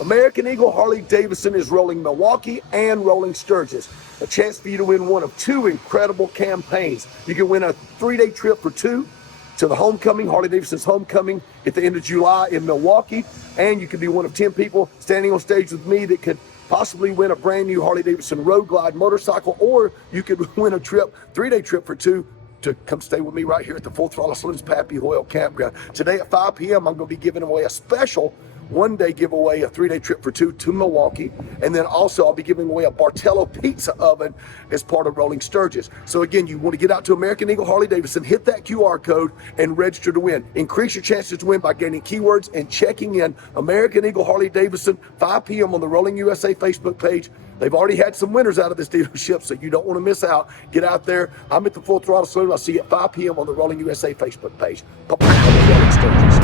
American Eagle Harley-Davidson is rolling Milwaukee and rolling Sturgis. A chance for you to win one of two incredible campaigns. You can win a 3-day trip for two to the homecoming, Harley-Davidson's homecoming at the end of July in Milwaukee. And you could be one of 10 people standing on stage with me that could possibly win a brand new Harley-Davidson Road Glide motorcycle, or you could win a trip, 3-day trip for two to come stay with me right here at the Full Throttle Saloon's Pappy Hoyle Campground. Today at 5 p.m., I'm going to be giving away a special 1-day giveaway, a 3-day trip for two to Milwaukee. And then also I'll be giving away a Bartello pizza oven as part of Rolling Sturgis. So again, you want to get out to American Eagle Harley-Davidson, hit that QR code and register to win. Increase your chances to win by gaining keywords and checking in American Eagle Harley-Davidson, 5 p.m. on the Rolling USA Facebook page. They've already had some winners out of this dealership, so you don't want to miss out. Get out there. I'm at the Full Throttle Saloon. I'll see you at 5 p.m. on the Rolling USA Facebook page. Rolling Sturgis.